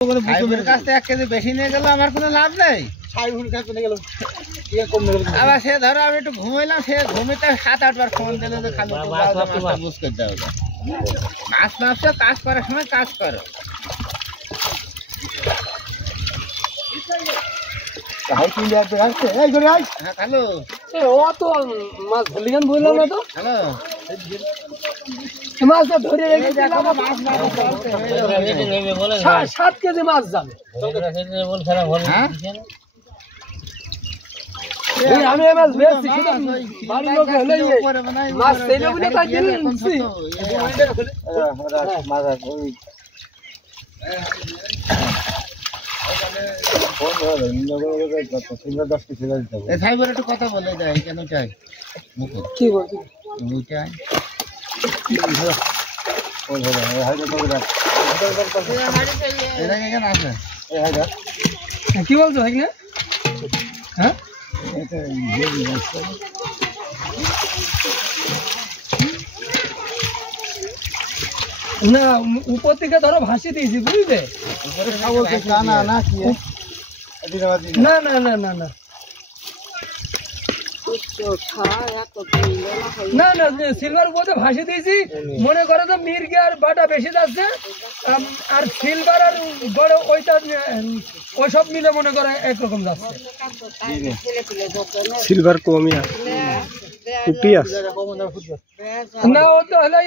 কাছ থেকে 1 কেজি বেশি নিয়ে গেল, আমার কোনো লাভ নেই। আবার সে ধরো আমি একটু ঘুমাইলাম, সে ঘুমিতে 7-8 বার ফোন দিলে যে খালি মাছটা বুঝ করে দেওয়া যায়। মাছ মাপছো, কাজ করার সময় কাজ করো। হ্যাঁ হ্যালো, অত মাছ ধরলিগান বললাম না তো। হ্যালো, মাছটা ধরে রেখে 7 কেজি মাছ যাবে। আমি মাছ বেশি বাড়ির লোক হলে মাছ তেলে বলে তাই দিলে একটু কথা বলে যায় কেন চাই মুকুল কি বলছি চাই আছে কি বলছো ভাই না? হ্যাঁ না, উপর থেকে ধরো ভাসি দিয়েছি বুঝলে। না না না না না না না সিলভার উপরে ভাসি দিয়েছি। মনে করো তো মির্গি আর বাটা বেশি যাচ্ছে, আর সিলভার আর বড় ওইটা ওইসব মিলে মনে করো একরকম যাচ্ছে। সিলভার কমই আছে, উঠি আছে না, ও তো হলো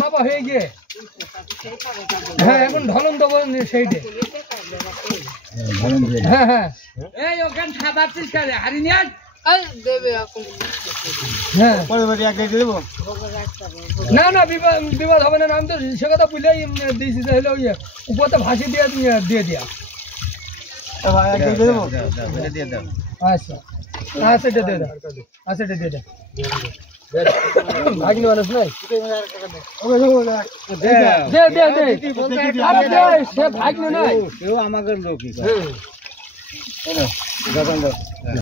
মাপা হয়ে গিয়ে। হ্যাঁ এখন ঢলন দেবো সেইটে। হ্যাঁ হ্যাঁ না না বিবাদ হবে না। আমি তো সে কথা বুঝলেই দিয়েছি, হলো উপর তো ভাসি দিয়ে দিয়ে দিয়া। আচ্ছা আচ্ছা দিয়ে দাও, আচ্ছা দিয়ে দাও। ভাগনি মানুষ নাই, সে ভাগনি নাই, আমাদের লোক।